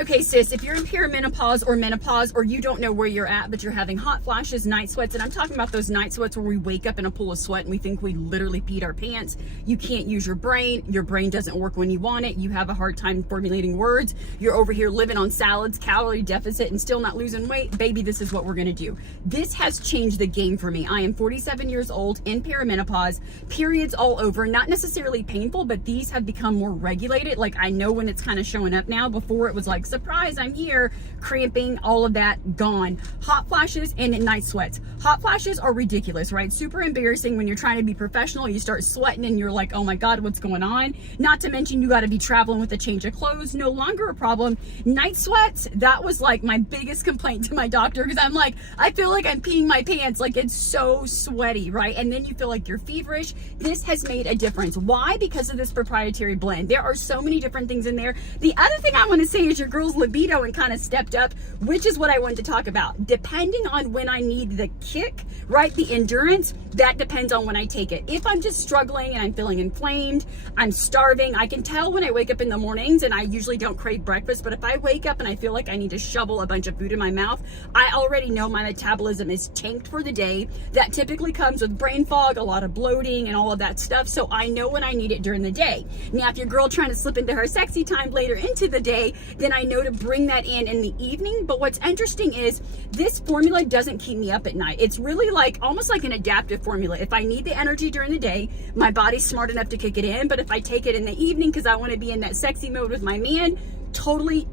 Okay, sis, if you're in perimenopause or menopause, or you don't know where you're at, but you're having hot flashes, night sweats, and I'm talking about those night sweats where we wake up in a pool of sweat and we think we literally peed our pants. You can't use your brain doesn't work when you want it, you have a hard time formulating words, you're over here living on salads, calorie deficit, and still not losing weight, baby, this is what we're gonna do. This has changed the game for me. I am 47 years old, in perimenopause, periods all over, not necessarily painful, but these have become more regulated. Like, I know when it's kind of showing up now. Before it was like, surprise, I'm here, cramping, all of that gone. Hot flashes and night sweats. Hot flashes are ridiculous, right? Super embarrassing when you're trying to be professional. You start sweating and you're like, oh my God, what's going on? Not to mention you got to be traveling with a change of clothes, no longer a problem. Night sweats, that was like my biggest complaint to my doctor, because I'm like, I feel like I'm peeing my pants, like it's so sweaty, right? And then you feel like you're feverish. This has made a difference. Why? Because of this proprietary blend. There are so many different things in there. The other thing I want to say is your girl's libido and kind of stepped up, which is what I wanted to talk about. Depending on when I need the kick, right, the endurance, that depends on when I take it. If I'm just struggling and I'm feeling inflamed, I'm starving, I can tell when I wake up in the mornings, and I usually don't crave breakfast, but if I wake up and I feel like I need to shovel a bunch of food in my mouth, I already know my metabolism is tanked for the day. That typically comes with brain fog, a lot of bloating and all of that stuff, so I know when I need it during the day. Now, if your girl trying to slip into her sexy time later into the day, then I know to bring that in the evening. But what's interesting is this formula doesn't keep me up at night. It's really like almost like an adaptive formula. If I need the energy during the day, my body's smart enough to kick it in, but if I take it in the evening because I want to be in that sexy mode with my man, totally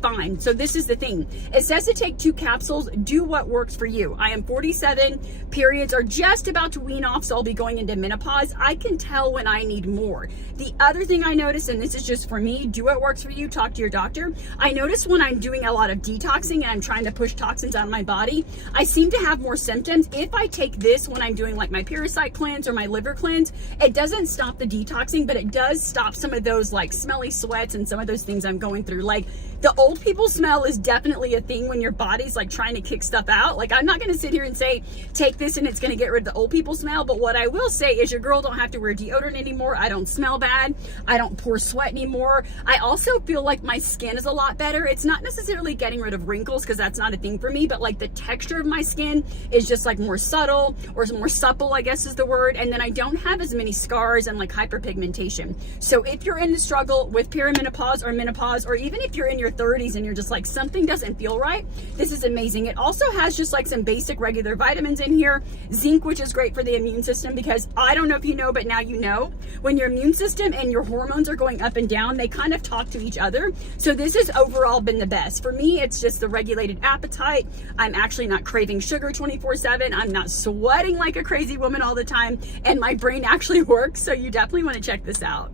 fine. So this is the thing. It says to take 2 capsules. Do what works for you. I am 47. Periods are just about to wean off, so I'll be going into menopause. I can tell when I need more. The other thing I notice, and this is just for me, do what works for you, talk to your doctor. I notice when I'm doing a lot of detoxing and I'm trying to push toxins out of my body, I seem to have more symptoms. If I take this when I'm doing like my parasite cleanse or my liver cleanse, it doesn't stop the detoxing, but it does stop some of those like smelly sweats and some of those things I'm going through. Like, the old people smell is definitely a thing when your body's like trying to kick stuff out. Like, I'm not going to sit here and say take this and it's going to get rid of the old people smell, but what I will say is your girl don't have to wear deodorant anymore. I don't smell bad. I don't pour sweat anymore. I also feel like my skin is a lot better. It's not necessarily getting rid of wrinkles, because that's not a thing for me, but like the texture of my skin is just like more subtle, or more supple, I guess is the word. And then I don't have as many scars and like hyperpigmentation. So if you're in the struggle with perimenopause or menopause, or even if you're in your 30s and you're just like, something doesn't feel right, this is amazing. It also has just like some basic regular vitamins in here. Zinc, which is great for the immune system, because I don't know if you know, but now you know, when your immune system and your hormones are going up and down, they kind of talk to each other. So this has overall been the best. For me, it's just the regulated appetite. I'm actually not craving sugar 24/7. I'm not sweating like a crazy woman all the time, and my brain actually works. So you definitely want to check this out.